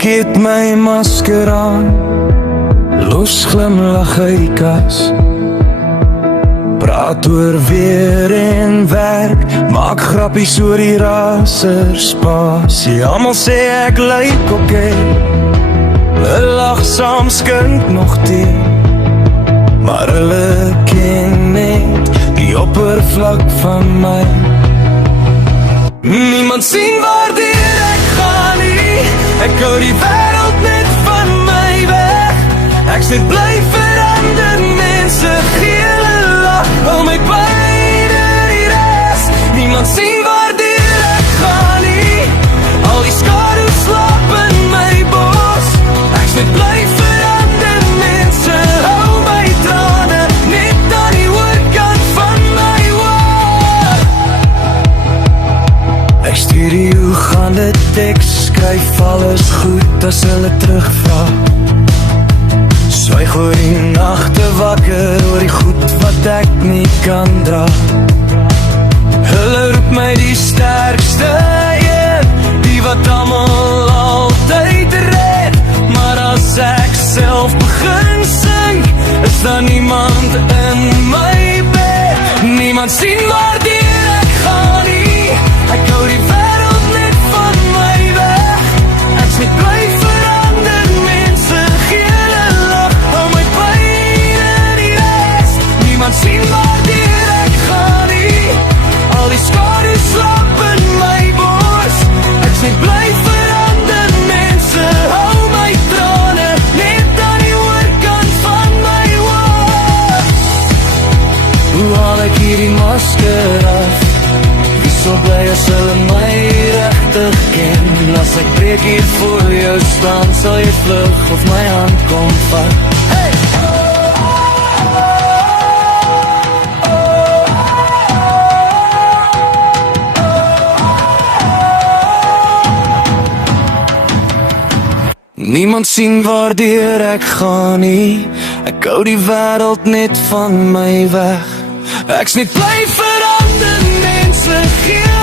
Ek het my masker aan, los glimlach uit kas. Praat oor weer en werk, maak grappies oor die raserspasie. Almal sê ek lyk oké, hulle lach saam skink nog tee, maar hulle ken net die oppervlak van my. Niemand sien waardeer ek gaan nie, ek hou die wêreld net van my weg. Ek sê bly verander, mense gee hulle lach, hou my beide die res. Niemand sien waardeer ek gaan nie, al die skadu slaap in my bos. Ek sê bly verander, mense hou my trane net aan die oorkant van my woord. Ek stuur die hoe gaan dit teks, skryf alles goed as hulle terugvraag. Swyg oor die nachte wakker, oor die goed wat ek nie kan dra. Hulle roep my die sterkste een, die wat almal altyd red. Maar as ek self begin sing, is daar niemand in my bed. Niemand sien waardeer ek gaan nie, ek hou die wêreld net van my weg. Ek sê bly verander, mense gee hulle lach, hou my pyn in die res. Niemand sien waardeer ek gaan nie, al die skadu slaap in my bors. Ek sê bly verander, mense hou my trane net aan die oorkant van my woord. Hoe haal ek hierdie masker af? Wie sal bly as hulle my regtig ken? As ek breek hier voor jou staan, sal jy vlug of my hand kom vat. Hey! Niemand sien waardeer ek gaan nie, ek hou die wêreld net van my weg. Ek sê bly verander, mense gee